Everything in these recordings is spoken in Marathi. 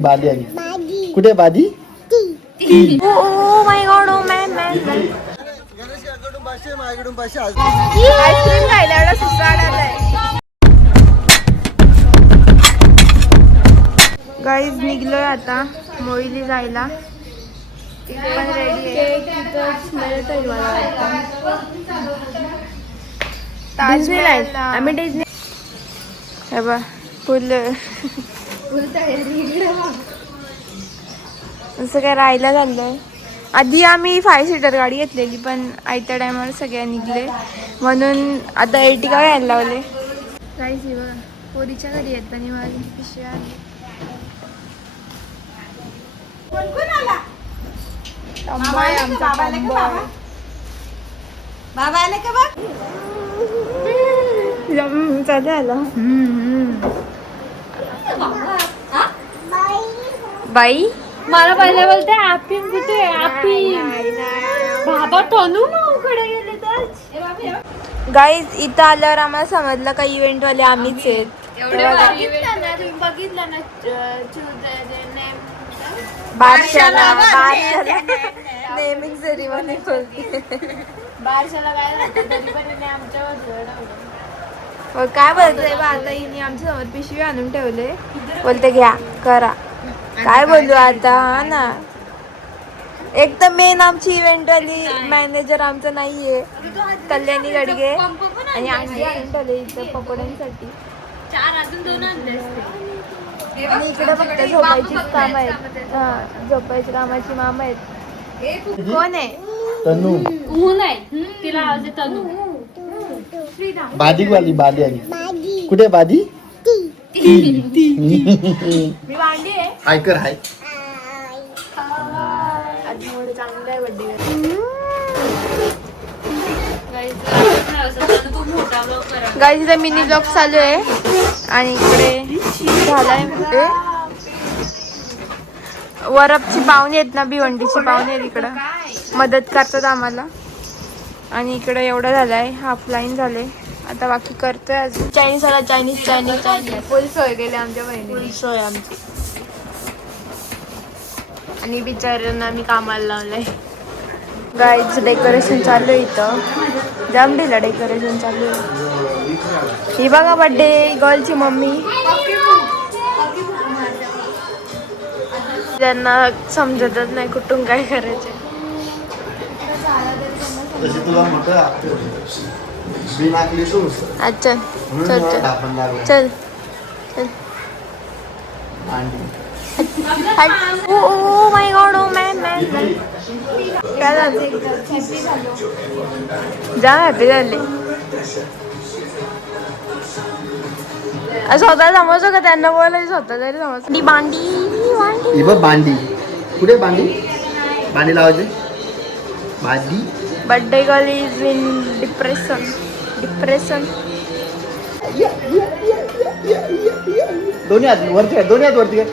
बादी आली. कुठे बादी? Oh my God, oh man ice cream खायला एवढा सुसाड आलाय. गाईज निघलोय आता मोईली जायला. पण रेडी डिझनीलँड. आम्ही डिझनी हे बा फुल असं काय राहायला चाललंय. आधी आम्ही 5 सीटर गाडी घेतलेली पण आयत्या टायमाला सगळ्या निघले म्हणून आता एर्टिगा घ्यायला लावले. काहीच बघा पोरीच्या घरी येताना माझी पिशवी आली. बाई मला पहिल्या बोलते आपी कुठे आपी बाबा तनू कडे गेले तर. गाईज इथं आल्यावर आम्हाला समजलं का इव्हेंट वाले आम्हीच आहेत. बघितलं ना बारशाला नेमिंग सेरेमनी बोलते. बारशाला काय झालं तरी पण आमच्यावर काय बोलतोय बा आता हिने आमच्या समोर पिशवी आणून ठेवले. बोलते घ्या करा. काय बोलू आता. हा ना एक तर मेन आमची इव्हेंट वाली मॅनेजर आमचं नाहीये कल्याणी गडगे आणि आणखी आणून ठेवले इथं पकोड्यांसाठी. 4 अजून 2 आणले असते. आणि इकडे फक्त झोपायचीच काम आहेत. हा झोपायची कामाची मामा आहेत. कोण आहे? तनू. ऊन आहे तिला आवाज आहे तनू. बादी वाली बादी आली. कुठे बादी? मी भांडी आहे. हाय कर हाय. आज मोठे चांगलं आहे बड्डे. गाईज इथे मिनी ब्लॉग चालू आहे आणि इकडे झालाय वरपची पाहुणे आहेत ना भिवंडीची पाहुणे आहेत इकडं मदत करतात आम्हाला. आणि इकडे एवढं झालंय हाफ लाईन झाले. आता बाकी करतोय अजून. चायनीज आला चायनीज चायनीज चायनीज फुल सोय केली आमच्या बहिणी. फुल सोय आमची. आणि बिचाऱ्यांना आम्ही कामाला लावलंय. गाईज डेकोरेशन चालू आहे इथं. जाम ढिला डेकोरेशन चालू आहे. ही बघा बर्थडे गर्लची मम्मी. त्यांना समजतच नाही कुठून काय करायचं. अच्छा चल चल चल चल. ओ माय गॉड, ओ मॅन काय झालं. जा हॅपी झाले. स्वतः समजतो का त्यांना बोलायचं स्वतः तरी समज. बांडी बांडी कुठे बांडी? बांडी लावायचे. बांडी. Birthday girl is in depression. दोन्ही हात वरती आहे. दोन्ही हात वरती आहे.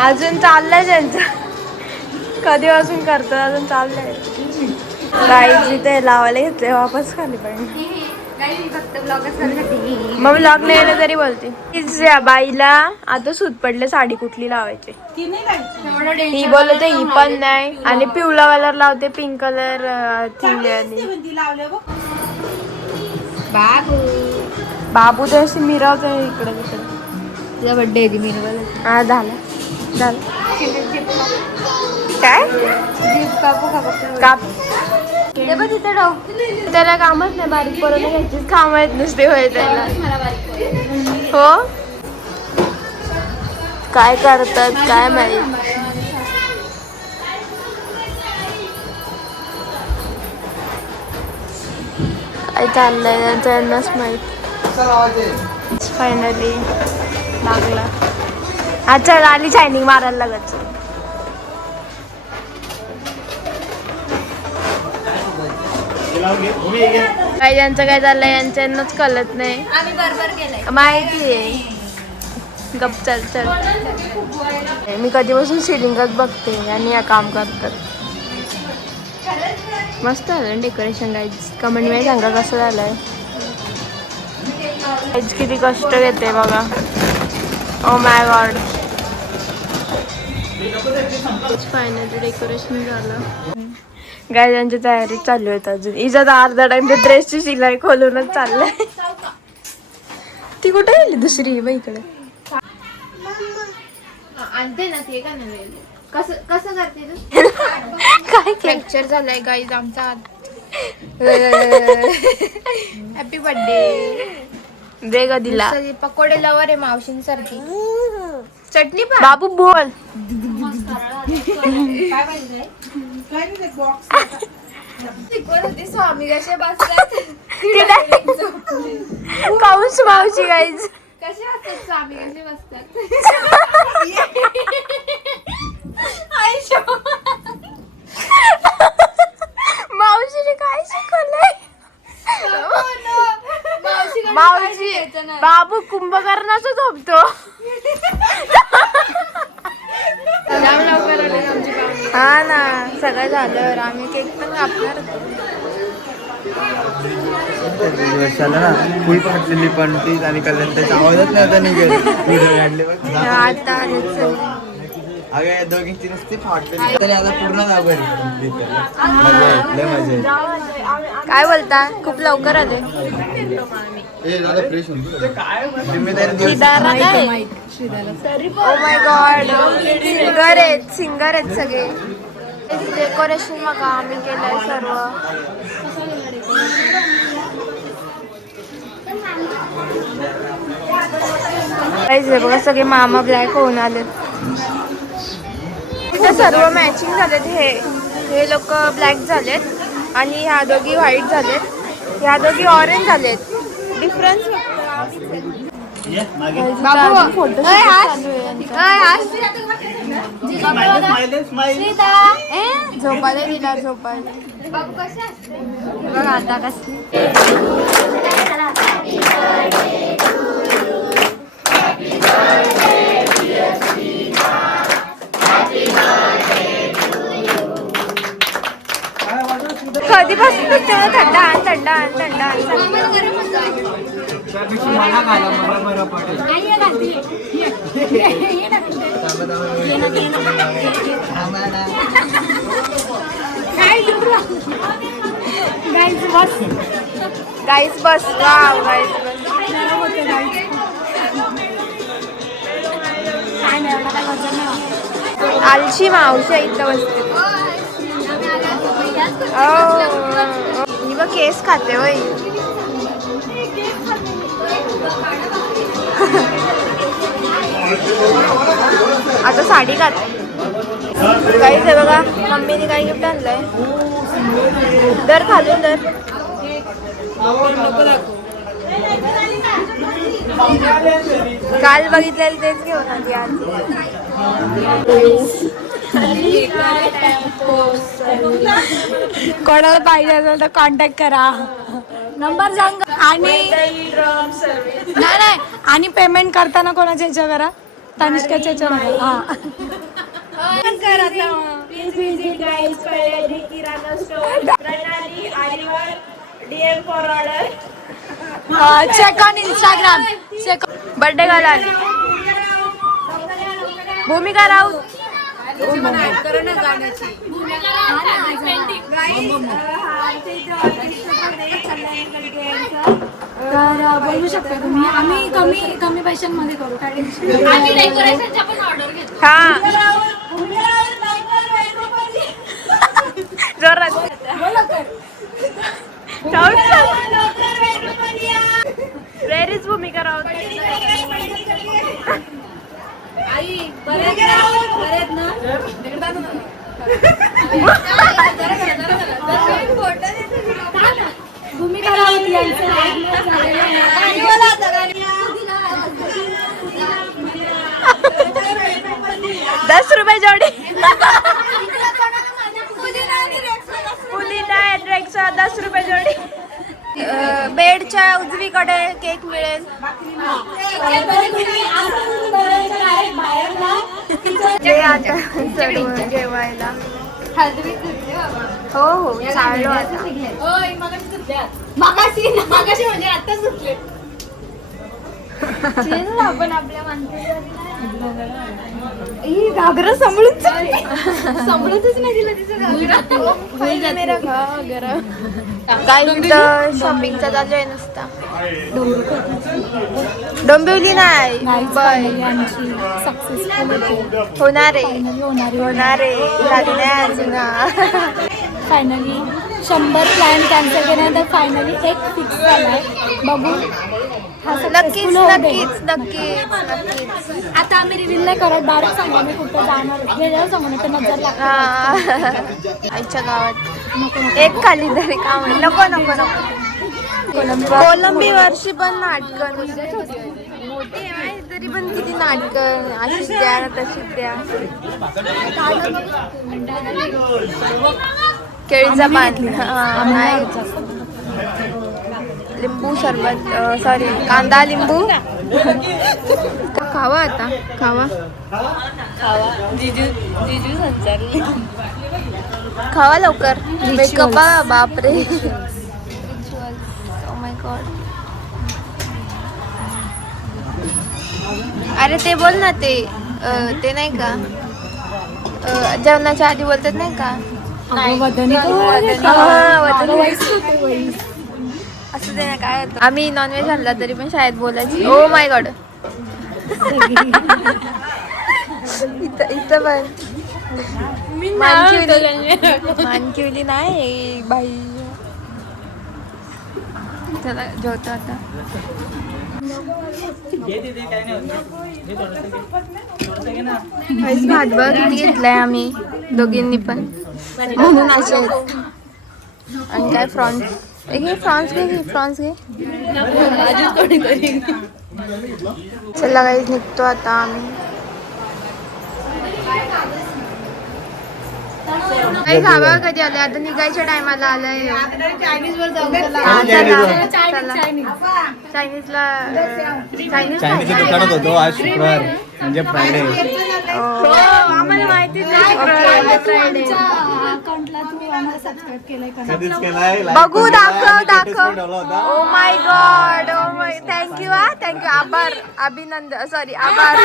अजून चाललंय त्यांचं. कधीपासून करतात अजून चाललंय. गाईज इथे लावायला घेतले वापस खाली पाहिजे. मग ब्लॉग नाही आलं तरी बोलते. या बाईला आता सूत पडले साडी कुठली लावायची. ही बोलते ही पण नाही आणि पिवळा कलर लावते पिंक कलर बाबू तर अशी मिरवते इकडे तिकडे. तुझा बर्थडे आहे मिरवल. हा झाला झालं. काय काप ते बघ तिथे ठेव. त्याला कामच नाही बारीक करून घ्यायचीच काम आहेत नुसते होय त्याला. हो काय करतात काय माहित. काय चाललंय त्यांनाच माहित. फायनली लागला. अच्छा आली शायनिंग मारायला लागत. काय यांचं काय चाललंय यांच्याच कळत नाही. आम्ही बरोबर केलंय माहिती आहे. गप चल चल. मी कधीपासून सिलिंगच बघते आणि या काम करतात. मस्त झालं डेकोरेशन गाईज. कमेंट मध्ये सांगा कसं झालंय. किती कष्ट घेते बघा. ओ माय गॉड. फायनली डेकोरेशन झालं. गायजांची तयारी चालू आहे अजून. इजा तर अर्धा टाइम ते ड्रेसची शिलाई खोलूनच चाललंय. ती कुठे गेली दुसरी बाई इकडे आणते ना ते का नाही कसं कसं करते तू. काय फ्रॅक्चर झालाय गाईज आमचा. Happy birthday. दे ग दिला. पकोडे लवर आहे मावशींसारखी. चटणी पण. बाबू बोल. स्वामी कसे बसतात. काऊच मावशी गाईज कसे असतात स्वामी कसे बसतात. मावशीने काय शिकवलंय. मावशी बाबू कुंभकर्णाचं झोपतो. हा ना सगळं झाल्यावर आम्ही केक पण कापणार. वर्षाला ना फुल फाटलेली पण ती आणि कल्याण त्याचा आवाजच नव्हता निघेल. आता अगं दोघींची नुसती फाटलेली तरी आता पूर्ण जागा मजा. काय बोलता खूप लवकर आले. ओ माय गॉड. सिंगर आहेत सगळे. डेकोरेशन बघा आम्ही केलंय सर्व. बघा सगळे मामा ब्लॅक होऊन आलेत. इथं सर्व मॅचिंग झालेत. हे लोक ब्लॅक झालेत आणि ह्या दोघी व्हाईट झालेत. ह्या दोघी ऑरेंज झालेत. डिफरन्स झोपायला दिला झोपायला. बघा आता कसं कधीपासून थंडा आण थंडा आण थंडा आण. गाईस बस. वाव गाईस बस. आलची मावशी इथं बसते. मी बघ केस खाते वय. आता साडी खाते. काहीच आहे बघा. मम्मीने काही गिफ्ट आणलंय. दर खालून दर. काल बघितलेलं तेच घेऊन आली आज. कोणाला पाहिजे असेल तर कॉन्टॅक्ट करा. नंबर सांग. आणि नाही आणि पेमेंट करताना कोणाच्या ह्याच्या करा. तनिष्काच्या ह्याच्यामध्ये. Check on Instagram. बर्थडे घाला. भूमिका राऊत. तर बोलू शकता तुम्ही. आम्ही कमी पैशांमध्ये करू. काय हा जोरात. वेर इज भूमिका राऊत. भूमिका राऊत यांचं 10 रुपये जोडी. पुदिना रेक्सा 10 रुपये जोडी. बेडच्या उजवीकडे केक मिळेल. जे आता सर्व जेवायला. हो हो चाललो आता. मागाशी म्हणजे आता सुटले. आपण आपल्या घागरा सांभाळतच नाही दिला तिचा घागरा. काय इथं शॉपिंगचा चालू आहे नुसता. डोंबिवली नाही होणार आहे झाली नाही अजून. फायनली 100 प्लॅन कॅन्सल केल्यानंतर फायनली एक फिक्स झालाय. बघू नक्कीच. आता आम्ही रिव्हील नाही करत, डायरेक्ट सांगा मी कुठं जाणार गेल्यावर सांगू नका नजर लागते. आईच्या गावात एक खाली तरी काम आहे. नको कोलंबी वर्षी पण नाटकं मोठी आहे तरी पण किती नाटकं अशीच द्या तशीच द्या. केळीचा पान नाही लिंबू सरबत सॉरी कांदा लिंबू. खावा आता खावा खावा लवकर. मेकअप बापरे. माय गॉड. अरे ते बोल ना ते नाही का जेवणाच्या आधी बोलतात नाही का असं ते ना काय होतं. आम्ही नॉनव्हेज आणला तरी पण शाळेत बोलायची ओ माय गॉड. इथं पण मानकिवली नाही बाई. चला जेवतो आता. भात बघ किती घेतलाय आम्ही दोघींनी पण म्हणून असे आहेत. आणि काय फ्रॉन्स घे. चला काही निघतो आता आम्ही. काही खावा कधी आलं आता निघायच्या टायमाला आलंय. चायनीजच्या दुकानात होतो आज शुक्रवार म्हणजे फ्रायडे. आम्हाला माहिती बघू दाखव. ओ माय गॉड थँक्यू आभार अभिनंदन सॉरी आभार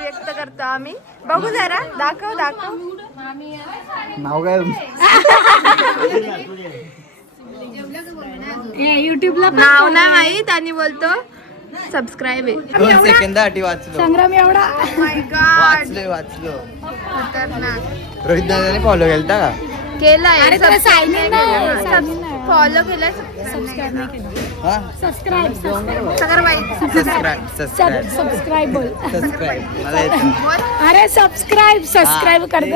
व्यक्त करतो आम्ही. बघू जरा दाखव नाव काय युट्यूबला नाव नाही माहित आणि बोलतो सबस्क्राईब आहे. 2 सेकंदासाठी वाचलो. संग्राम एवढा माय गॉड वाचलो. खतरनाक. रोहित दादाने फॉलो केलता का? केलाय फॉलो केलाय सबस्क्राईब बोल. मला येतं. अरे सबस्क्राईब कर दे.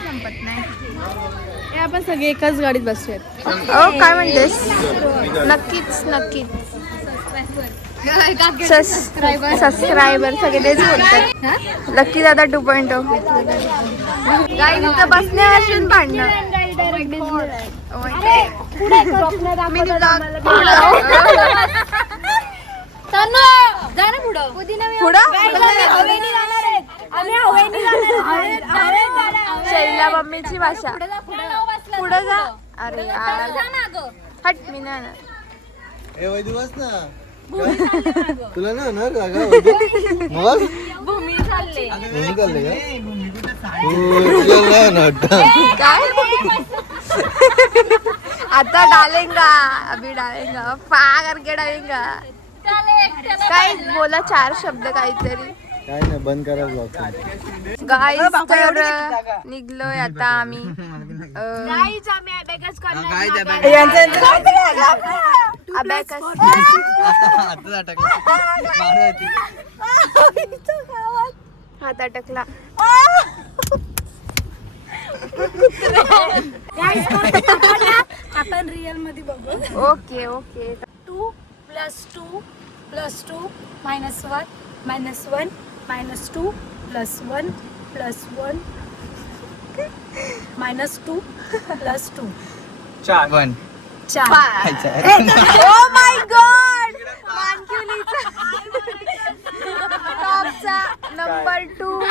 संपत नाही. आपण सगळे एकाच गाडीत बसूयात. काय म्हणतेस? नक्कीच सबस्क्रायबर सगळे तेच बोलतात. लक्की दादा 2.0 गाई तिथं बसण्यापासून भांडणं. शैला मम्मीची भाषा पुढे जा. अरे हट मी नाही तुला ना होणार का मग भूमी चालले काय आता डालेंगा अभी डालेंगा पा करके डालेंगा. काय बोला 4 शब्द काहीतरी. काय नाही बंद करा ब्लॉग. गाईज तर निघलोय आता आम्ही. हात अटकला. आपण रिअल मध्ये बघू. ओके 2 + 2 + 2 - 1 -1 -2 + 1 + 1 -2 + 2 4 ओ माय गॉड मानकिवली टॉपचा नंबर 2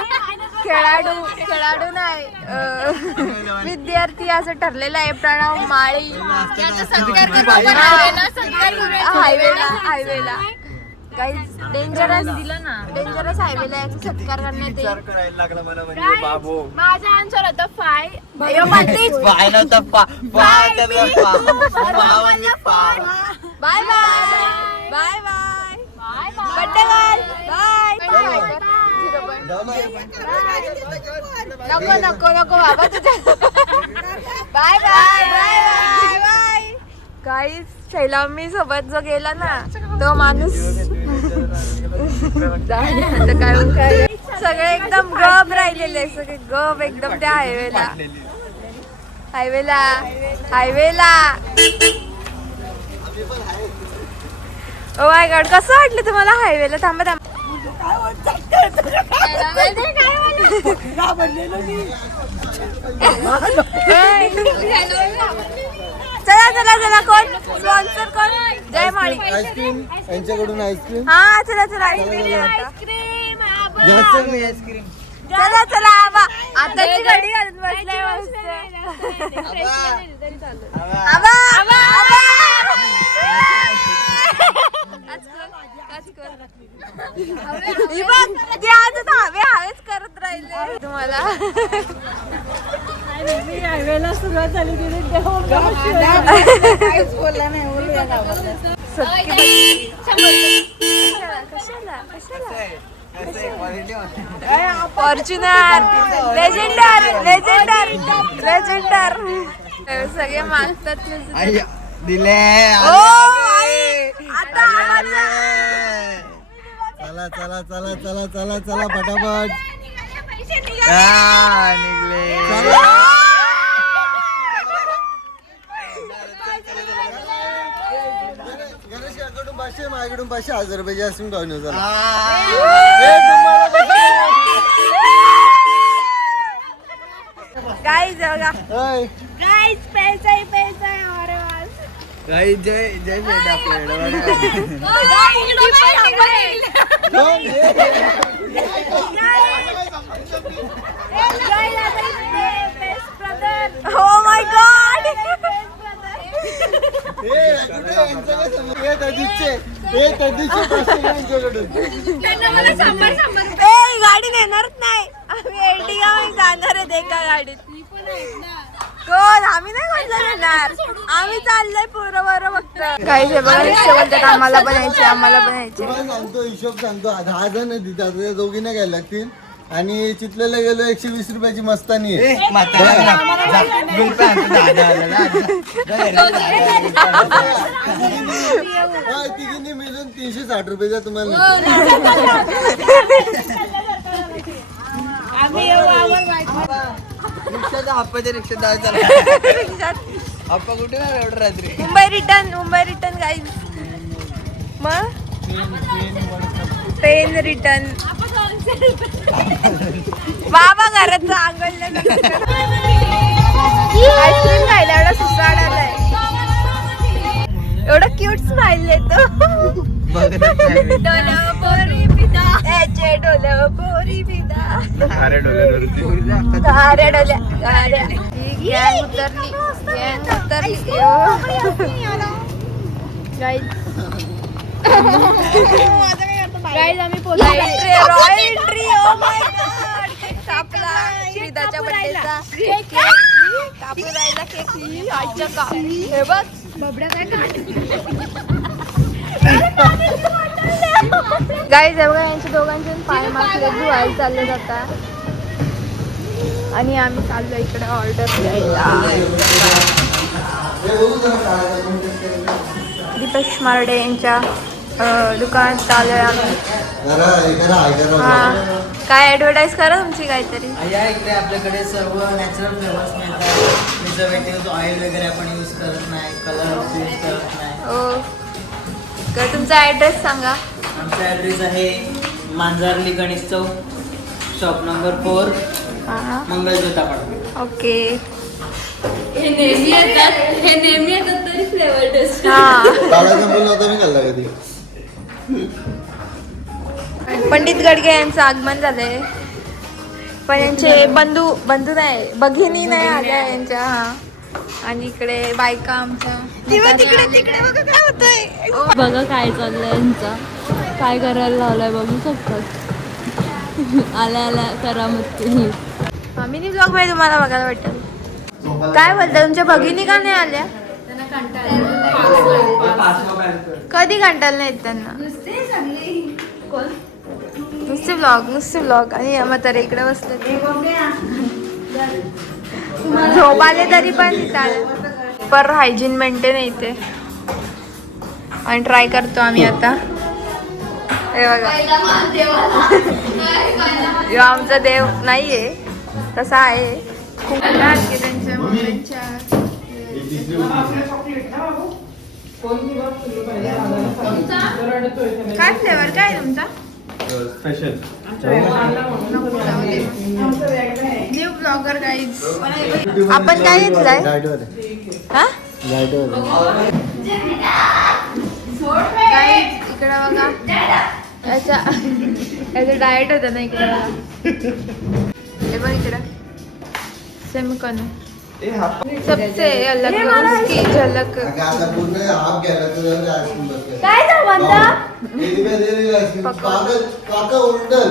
खेळाडू नाही विद्यार्थी असं ठरलेलं आहे प्रणव माळी. हायवेला काही डेंजरस हायवेला याचा सत्कार करण्यात येईल. माझा आन्सर होता 5. Bye bye bye bye birthday bye नको बाबा तुझ्या बाय बाय बाय बाय. काहीच शैलामी सोबत जो गेला ना तो माणूस काय सगळे एकदम गप राहिलेले सगळे गप एकदम त्या हायवेला. ओ माय गॉड कसं वाटलं तुम्हाला हायवेला? थांबा चला कोण स्पॉन्सर कोण? जय माळी आईस्क्रीम यांच्याकडून आईस्क्रीम. हा चला आईस्क्रीम. चला आबा आताची गाडी घालून बसलाय मस्त. आबा हवेच करत राहिले तुम्हाला. हायवेला सुरुवात झाली फॉर्च्युनर लेजेंडर सगळे मागतात दिले. चला फटाफट निघले. गणेश काकाकडून 500 माझ्याकडून 500 रुपये जास्त घेऊन चला. गाईज बघा गाईज पैसा जय भेट हो माय गॉड गाडी नेणारच नाही आम्ही एर्टिगा जाणार आहे एका गाडीत. कोण आम्ही नाही म्हटलं नेणार आम्ही चाललोय पोरं फक्त. काही बोलतात आम्हाला बनायचे सांगतो हिशोब सांगतो. 10 जण तिथं दोघींना घ्यायला लागतील आणि चितलेला गेलो 120 रुपयाची मस्तानी आहे. तिघींनी मिळून 360 रुपये तुम्हाला. रिक्षात कुठे एवढं रात्री मुंबई रिटर्न गाईज. मग ट्रेन रिटर्न बाबा घरात आंघोळल्या आईस्क्रीम खायला एवढा सुसाड आलाय. एवढा क्यूट स्माइल येतो. गाईज आम्ही royal entry. O my God cake कापला श्रीदाच्या बर्थडेचा केक कापू राहिला केक. आजच्या का हे बघ बबड्या काय गाईज हे बघा यांच्या दोघांचे पाय मागले धुवायला चालले जातात आणि आम्ही चाललो इकडे ऑर्डर द्यायला. दीपेश मारडे यांच्या दुकानात आलोय आम्ही. काय ऍडव्हर्टाईज करा तुमची काहीतरी. या इकडे आपल्याकडे सर्व नॅचरल फ्लेवर्स मिळतात. प्रिझर्वेटिव्ह ऑइल वगैरे आपण यूज करत नाही, कलर यूज करत नाही. तर तुमचा ऍड्रेस सांगा. आमचा ॲड्रेस आहे मांजरली गणेश चौक, शॉप नंबर 4, मंगलज्योता पाडवे. ओके. हे नेहमी येतात तरी फ्लेवर टेस्ट. मी खाल्ला कधी पंडित गडगे यांचं आगमन झालंय, पण यांचे बंधू नाही, भगिनी नाही आल्या यांच्या. हा, आणि इकडे बायका आमच्या तिकडे बघा काय होतंय. बघा काय चाललंय यांचा, काय करायला लावलाय बघू शकतात. आल्या आल्या करामती. मिनी ब्लॉग मध्ये तुम्हाला बघायला भेटेल. काय बोलता, तुमच्या भगिनी का नाही आल्या? कधी कंटाळलं नाही त्यांना. नुसते ब्लॉग आणि म्हातारे इकडे बसले. झोप आले तरी पण पर हायजीन मेंटेन आहे इथे. आणि ट्राय करतो आम्ही आता. हे बघा, ह्यो आमचा देव नाहीये, तसा आहे. त्यांच्या मुलांच्या काय फ्लेवर काय तुमचा? Special new blogger guys. आपण काय घेतलंय? हा गाईज इकडे बघा, याचा डाएट होता ना इकडे. हे बघ इकडे सेमकन सबसे अलग उसकी झलक. काय झालं म्हणता? काका उलटल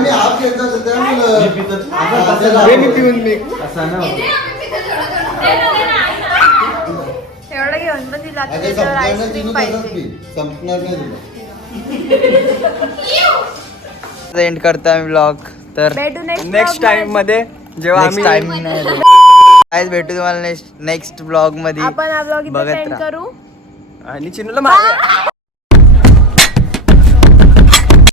मी हाफ घेतला एवढं घेऊन पण तिला आईस्क्रीम पाहिजे. संपणार नाही तुला. एंड करतो आम्ही ब्लॉग. तर भेटू नेक्स्ट टाइम मध्ये जेव्हा आम्ही काय भेटू तुम्हाला नेक्स्ट ब्लॉग मध्ये. आपण हा ब्लॉग इथे बघत सेंड राहा. करू. आणि चिनूला मागे